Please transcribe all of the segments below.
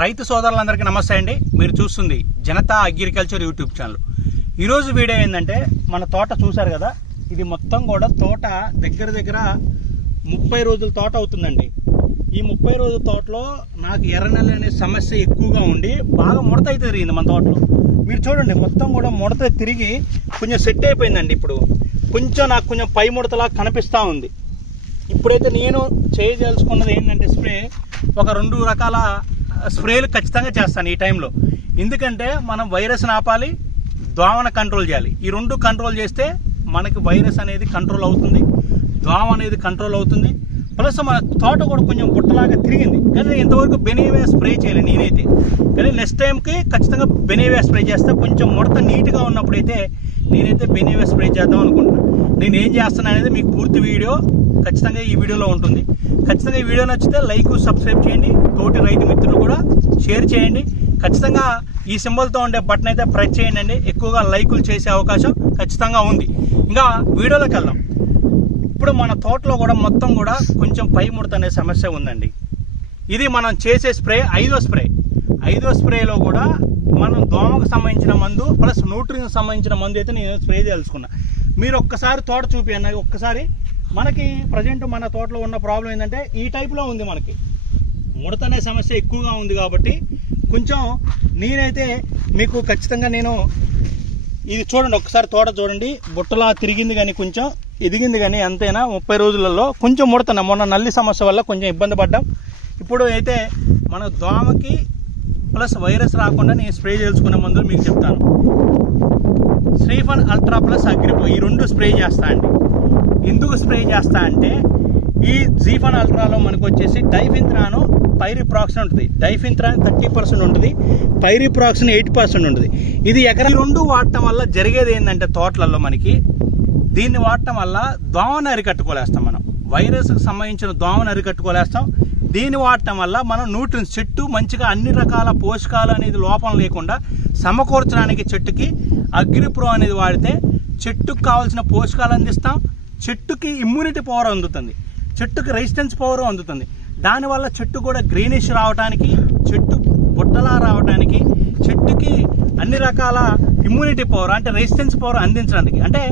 రైతు సోదరులందరికీ నమస్తే అండి. మీరు చూస్తుంది జనతా అగ్రికల్చర్ యూట్యూబ్ ఛానల్. ఈరోజు వీడియో ఏంటంటే, మన తోట చూసారు కదా, ఇది మొత్తం కూడా తోట దగ్గర 30 రోజుల తోట అవుతుందండి. ఈ 30 రోజుల తోటలో నాకు ఎర్రనెల అనే సమస్య ఎక్కువగా ఉండి బాగా ముడత అయితే తిరిగింది మన తోటలో. మీరు చూడండి, మొత్తం కూడా ముడత తిరిగి కొంచెం సెట్ అయిపోయిందండి. ఇప్పుడు నాకు కొంచెం పై ముడతలా కనిపిస్తూ ఉంది. ఇప్పుడైతే నేను చేయదలుచుకున్నది ఏంటంటే, ఒక 2 రకాల స్ప్రేలు ఖచ్చితంగా చేస్తాను ఈ టైంలో. ఎందుకంటే మనం వైరస్ని ఆపాలి, దోమను కంట్రోల్ చేయాలి. ఈ 2 కంట్రోల్ చేస్తే మనకి వైరస్ అనేది కంట్రోల్ అవుతుంది, దోమ అనేది కంట్రోల్ అవుతుంది. ప్లస్ మన తోట కూడా కొంచెం బుట్టలాగా తిరిగింది. కానీ ఇంతవరకు బెనేవియా స్ప్రే చేయలేదు నేనైతే. కానీ నెక్స్ట్ టైంకి ఖచ్చితంగా బెనేవియా స్ప్రే చేస్తే, కొంచెం ముడత నీట్గా ఉన్నప్పుడైతే నేనైతే బెనేవియా స్ప్రే చేద్దాం అనుకుంటున్నాను. నేను ఏం చేస్తాను అనేది మీకు పూర్తి వీడియో ఖచ్చితంగా ఈ వీడియోలో ఉంటుంది. ఖచ్చితంగా ఈ వీడియో నచ్చితే లైక్, సబ్స్క్రైబ్ చేయండి. తోటి రైతు మిత్రులు కూడా షేర్ చేయండి. ఖచ్చితంగా ఈ సింబల్తో ఉండే బటన్ అయితే ప్రెస్ చేయండి అండి. ఎక్కువగా లైకులు చేసే అవకాశం ఖచ్చితంగా ఉంది. ఇంకా వీడియోలోకి వెళ్దాం. ఇప్పుడు మన తోటలో కూడా మొత్తం కూడా కొంచెం పై ముడత అనే సమస్య ఉందండి. ఇది మనం చేసే స్ప్రే 5వ స్ప్రే. 5వ స్ప్రేలో కూడా మనం దోమకు సంబంధించిన మందు ప్లస్ న్యూట్రియన్స్ సంబంధించిన మందు అయితే నేను స్ప్రే చేసుకున్నా. మీరు ఒక్కసారి తోట చూపియండి. ఒక్కసారి మనకి ప్రజెంట్ మన తోటలో ఉన్న ప్రాబ్లం ఏంటంటే, ఈ టైప్లో ఉంది. మనకి ముడత అనే సమస్య ఎక్కువగా ఉంది కాబట్టి కొంచెం నేనైతే మీకు ఖచ్చితంగా ఇది చూడండి, ఒక్కసారి తోట చూడండి. బుట్టలా తిరిగింది కానీ కొంచెం ఎదిగింది కానీ అంతేనా. 30 రోజులలో కొంచెం ముడతన, మొన్న నల్లి సమస్య వల్ల కొంచెం ఇబ్బంది పడ్డాం. ఇప్పుడు అయితే మన దోమకి ప్లస్ వైరస్ రాకుండా నేను స్ప్రే చేసుకునే మందులు మీకు చెప్తాను. శ్రీఫన్ అల్ట్రా ప్లస్ అగ్రిపో, ఈ 2 స్ప్రే చేస్తా అండి. ఎందుకు స్ప్రే చేస్తా అంటే, ఈ జీఫన్ అల్ట్రాలో మనకు వచ్చేసి డైఫింత్రాను, పైరిప్రాక్సిన్ ఉంటుంది. డైఫింత్రాన్ 30% ఉంటుంది, పైరిప్రాక్సిన్ 8% ఉంటుంది. ఇది ఎకరా 2 వాడటం వల్ల జరిగేది ఏంటంటే, తోటలలో మనకి దీన్ని వాడటం వల్ల దోమను అరికట్టుకోలేస్తాం. మనం వైరస్కి సంబంధించిన దోమను అరికట్టుకోలేస్తాం. దీన్ని వాడటం వల్ల మనం న్యూట్రియన్స్, చెట్టు మంచిగా అన్ని రకాల పోషకాలు అనేది లోపం లేకుండా సమకూర్చడానికి చెట్టుకి అగ్రిప్రో అనేది వాడితే చెట్టుకు కావాల్సిన పోషకాలు అందిస్తాం. చెట్టుకి ఇమ్యూనిటీ పవర్ అందుతుంది, చెట్టుకి రెసిస్టెన్స్ పవర్ అందుతుంది. దానివల్ల చెట్టు కూడా గ్రీనిష్ రావడానికి, చెట్టు బుట్టలా రావడానికి, చెట్టుకి అన్ని రకాల ఇమ్యూనిటీ పవర్ అంటే రెసిస్టెన్స్ పవర్ అందించడానికి, అంటే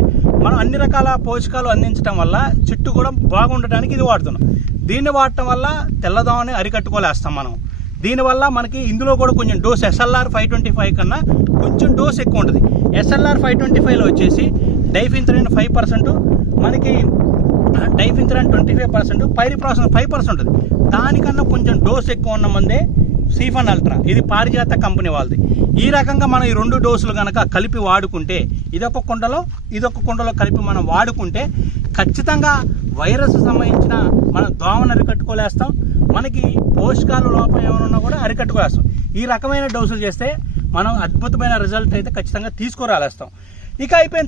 మనం అన్ని రకాల పోషకాలు అందించడం వల్ల చెట్టు కూడా బాగుండటానికి ఇది వాడుతున్నాం. దీన్ని వాడటం వల్ల తెల్లదోమని అరికట్టుకోలేస్తాం మనం. దీనివల్ల మనకి ఇందులో కూడా కొంచెం డోస్ SLR 525 కన్నా కొంచెం డోస్ ఎక్కువ ఉంటుంది. SLR 525లో వచ్చేసి డైఫింత్రాన్ 5%, మనకి డైఫింత్రాన్ 25%, పైరిప్రాక్సిన్ 5% ఉంటుంది. దానికన్నా కొంచెం డోస్ ఎక్కువ ఉన్న మందే శ్రీఫన్ అల్ట్రా. ఇది పారిజాత కంపెనీ వాళ్ళది. ఈ రకంగా మనం ఈ 2 డోసులు కనుక కలిపి వాడుకుంటే, ఇదొక కుండలో కలిపి మనం వాడుకుంటే ఖచ్చితంగా వైరస్ సంబంధించిన మన దోమను అరికట్టుకోలేస్తాం. మనకి పోషకాల లోపం ఏమైనా కూడా అరికట్టుకోలేస్తాం. ఈ రకమైన డోసులు చేస్తే మనం అద్భుతమైన రిజల్ట్ అయితే ఖచ్చితంగా తీసుకురాలేస్తాం. ఇది అయిపోయిన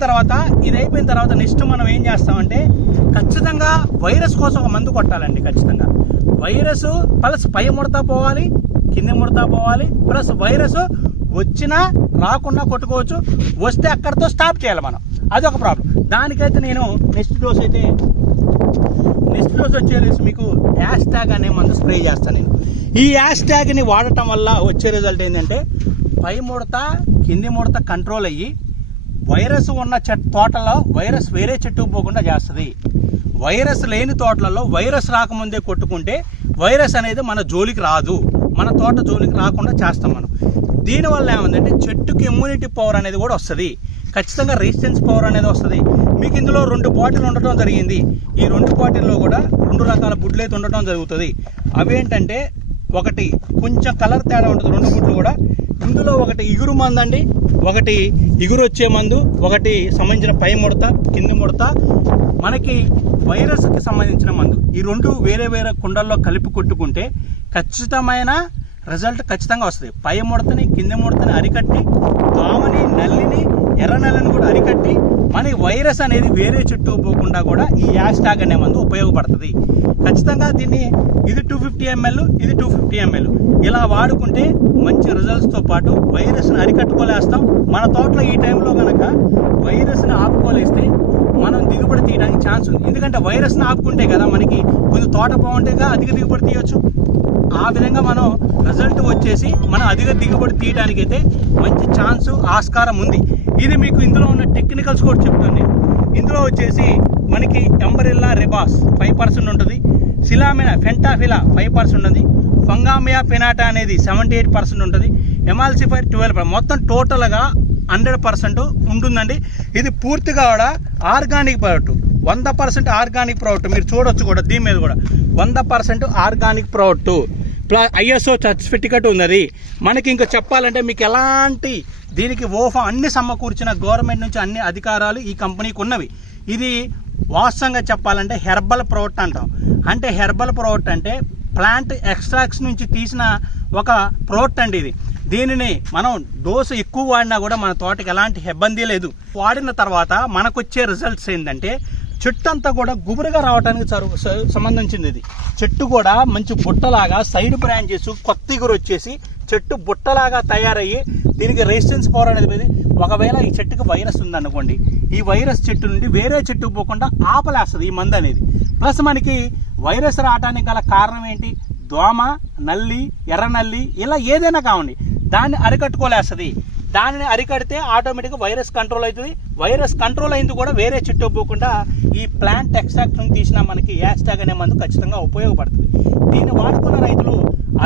తర్వాత నెక్స్ట్ మనం ఏం చేస్తామంటే, ఖచ్చితంగా వైరస్ కోసం ఒక మందు కొట్టాలండి. ఖచ్చితంగా వైరస్ ప్లస్ పై ముడత పోవాలి, కింద ముడత పోవాలి. ప్లస్ వైరస్ వచ్చినా రాకుండా కొట్టుకోవచ్చు, వస్తే అక్కడితో స్టాప్ చేయాలి మనం. అదొక ప్రాబ్లం. దానికైతే నేను నెక్స్ట్ డోస్ వచ్చేసి మీకు హ్యాష్ట్యాగ్ అనే మందు స్ప్రే చేస్తాను నేను. ఈ హ్యాష్ట్యాగ్ని వాడటం వల్ల వచ్చే రిజల్ట్ ఏంటంటే, పై ముడత కింది ముడత కంట్రోల్ అయ్యి వైరస్ ఉన్న తోటలో వైరస్ వేరే చెట్టుకు పోకుండా చేస్తుంది. వైరస్ లేని తోటలలో వైరస్ రాకముందే కొట్టుకుంటే వైరస్ అనేది మన జోలికి రాదు, మన తోట జోలికి రాకుండా చేస్తాం మనం. దీనివల్ల ఏమందంటే, చెట్టుకి ఇమ్యూనిటీ పవర్ అనేది కూడా వస్తుంది, ఖచ్చితంగా రెసిస్టెన్స్ పవర్ అనేది వస్తుంది. మీకు ఇందులో 2 బాటిల్ ఉండటం జరిగింది. ఈ 2 బాటిల్లో కూడా 2 రకాల బుడ్లు అయితే ఉండటం జరుగుతుంది. అవేంటంటే, ఒకటి కొంచెం కలర్ తేడా ఉంటుంది 2 బుడ్లు కూడా. ఇందులో ఒకటి ఇగురు మందు అండి, ఒకటి ఇగురు వచ్చే మందు, ఒకటి సంబంధించిన పై ముడత కింది ముడత, మనకి వైరస్కి సంబంధించిన మందు. ఈ 2 వేరే కుండల్లో కలిపి కొట్టుకుంటే ఖచ్చితమైన రిజల్ట్ ఖచ్చితంగా వస్తుంది. పై ముడతని కింది ముడతని అరికట్టి, దోమని నల్లిని ఎర్ర నల్లిని కూడా అరికట్టి, మన వైరస్ అనేది వేరే చెట్టు పోకుండా కూడా ఈ హ్యాష్ట్యాగ్ అనే మందు ఉపయోగపడుతుంది. ఖచ్చితంగా దీన్ని ఇది 250 ml, ఇది 250 ml ఇలా వాడుకుంటే మంచి రిజల్ట్స్తో పాటు వైరస్ని అరికట్టుకోలేస్తాం. మన తోటలో ఈ టైంలో కనుక వైరస్ని ఆపుకోలేస్తే మనం దిగుబడి తీయడానికి ఛాన్స్ ఉంది. ఎందుకంటే వైరస్ని ఆపుకుంటే కదా మనకి కొంచెం తోట బాగుంటేగా అధిక దిగుబడి తీయవచ్చు. ఆ విధంగా మనం రిజల్ట్ వచ్చేసి మనం అధిక దిగుబడి తీయడానికి అయితే మంచి ఛాన్స్ ఆస్కారం ఉంది. ఇది మీకు ఇందులో ఉన్న టెక్నికల్స్ కూడా చెప్తాను నేను. ఇందులో వచ్చేసి మనకి ఎంబరిల్లా రెబాస్ 5% ఉంటుంది, సిలామినా ఫెంటాఫిలా 5% ఉంటుంది, ఫంగామియా పినాటా అనేది 78% ఉంటుంది, ఎమాల్సిఫైర్ 12%, మొత్తం టోటల్గా 100% ఉంటుందండి. ఇది పూర్తిగా కూడా ఆర్గానిక్ ప్రోడక్ట్, 100% ఆర్గానిక్ ప్రోడక్ట్. మీరు చూడొచ్చు కూడా దీని మీద కూడా 100% ఆర్గానిక్ ప్రోడక్ట్, ISO సర్టిఫికెట్ ఉన్నది. మనకి ఇంకా చెప్పాలంటే మీకు ఎలాంటి దీనికి ఓఫా అన్ని సమకూర్చిన గవర్నమెంట్ నుంచి అన్ని అధికారాలు ఈ కంపెనీకి ఉన్నవి. ఇది వాస్తవంగా చెప్పాలంటే హెర్బల్ ప్రోడక్ట్ అంటాం. అంటే హెర్బల్ ప్రోడక్ట్ అంటే ప్లాంట్ ఎక్స్ట్రాక్ట్స్ నుంచి తీసిన ఒక ప్రోడక్ట్ అండి ఇది. దీనిని మనం డోసు ఎక్కువ వాడినా కూడా మన తోటకి ఎలాంటి ఇబ్బంది లేదు. వాడిన తర్వాత మనకొచ్చే రిజల్ట్స్ ఏంటంటే చెట్టు అంతా కూడా గుబురుగా రావడానికి సంబంధించింది. ఇది చెట్టు కూడా మంచి బుట్టలాగా సైడ్ బ్రాంచెస్ కొత్త ఇగురు వచ్చేసి చెట్టు బుట్టలాగా తయారయ్యి దీనికి రెసిస్టెన్స్ పవర్ అనేది. ఒకవేళ ఈ చెట్టుకి వైరస్ ఉందనుకోండి, ఈ వైరస్ చెట్టు నుండి వేరే చెట్టుకు పోకుండా ఆపలేస్తుంది ఈ మందు అనేది. ప్లస్ మనకి వైరస్ రావడానికి గల కారణం ఏంటి? దోమ, నల్లి, ఎర్ర నల్లి, ఇలా ఏదైనా కావండి దాన్ని అరికట్టుకోలేస్తుంది. దానిని అరికడితే ఆటోమేటిక్గా వైరస్ కంట్రోల్ అవుతుంది. వైరస్ కంట్రోల్ అయింది కూడా వేరే చెట్టు పోకుండా ఈ ప్లాంట్ ఎక్స్ట్రాక్ట్ నుంచి తీసిన మనకి యాస్టాగ్ అనే మందు ఖచ్చితంగా ఉపయోగపడుతుంది. దీన్ని వాడుకున్న రైతులు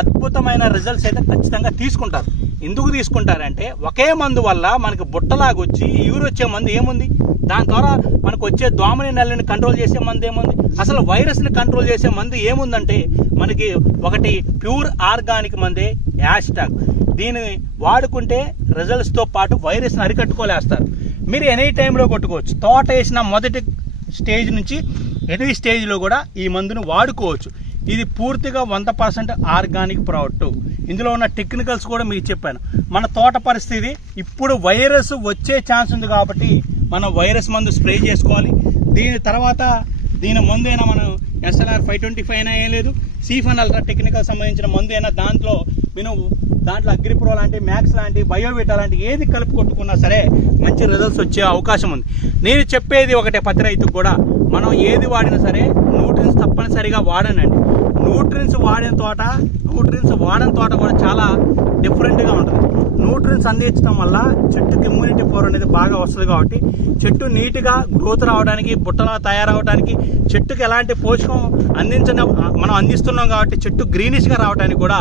అద్భుతమైన రిజల్ట్స్ అయితే ఖచ్చితంగా తీసుకుంటారు. ఎందుకు తీసుకుంటారంటే ఒకే మందు వల్ల మనకి బుట్టలాగొచ్చి యూరు వచ్చే మందు ఏముంది? దాని ద్వారా మనకు వచ్చే దోమని నల్లిని కంట్రోల్ చేసే మందు ఏముంది? అసలు వైరస్ని కంట్రోల్ చేసే మందు ఏముందంటే మనకి ఒకటి ప్యూర్ ఆర్గానిక్ మందే యాస్టాగ్. దీన్ని వాడుకుంటే రిజల్ట్స్తో పాటు వైరస్ని అరికట్టుకోలేస్తారు. మీరు ఎనీ టైంలో కొట్టుకోవచ్చు. తోట వేసిన మొదటి స్టేజ్ నుంచి ఎనీ స్టేజ్లో కూడా ఈ మందును వాడుకోవచ్చు. ఇది పూర్తిగా 100% ఆర్గానిక్ ప్రోడక్ట్. ఇందులో ఉన్న టెక్నికల్స్ కూడా మీకు చెప్పాను. మన తోట పరిస్థితి ఇప్పుడు వైరస్ వచ్చే ఛాన్స్ ఉంది కాబట్టి మనం వైరస్ మందు స్ప్రే చేసుకోవాలి. దీని తర్వాత దీని మందు అయినా మనం SLR 525 అయినా ఏం లేదు, సీఫన్ అల్ట్రా టెక్నికల్ సంబంధించిన మందు అయినా దాంట్లో అగ్రిప్రో లాంటి, మ్యాక్స్ లాంటి, బయోవిటా లాంటి ఏది కలిపి కొట్టుకున్నా సరే మంచి రిజల్ట్స్ వచ్చే అవకాశం ఉంది. నేను చెప్పేది ఒకటే ప్రతి రైతుకు కూడా, మనం ఏది వాడినా సరే న్యూట్రియన్స్ తప్పనిసరిగా వాడనండి. న్యూట్రియన్స్ వాడిన తోట కూడా చాలా డిఫరెంట్గా ఉంటుంది. న్యూట్రియన్స్ అందించడం వల్ల చెట్టుకి ఇమ్యూనిటీ పవర్ అనేది బాగా వస్తుంది. కాబట్టి చెట్టు నీట్గా గ్రోత్ రావడానికి, బుట్టలా తయారవడానికి, చెట్టుకి ఎలాంటి పోషకం మనం అందిస్తున్నాం కాబట్టి చెట్టు గ్రీనిష్గా రావడానికి కూడా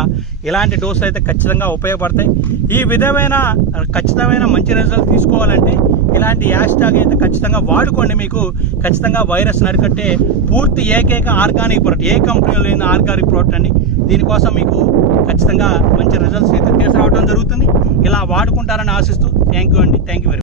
ఇలాంటి డోసులు అయితే ఖచ్చితంగా ఉపయోగపడతాయి. ఈ విధమైన ఖచ్చితమైన మంచి రిజల్ట్ తీసుకోవాలంటే ఇలాంటి యాస్టాగ్ అయితే ఖచ్చితంగా వాడుకోండి. మీకు ఖచ్చితంగా వైరస్ అరికట్టే పూర్తి ఏకైక ఆర్గానిక్ ప్రోడక్ట్, ఏ కంపెనీలో లేని ఆర్గానిక్ ప్రోడక్ట్ అండి. దీనికోసం మీకు ఖచ్చితంగా మంచి రిజల్ట్స్ అయితే తీసుకురావడం జరుగుతుంది. ఇలా వాడుకుంటారని ఆశిస్తూ థ్యాంక్ యూ అండి. Thank you very much.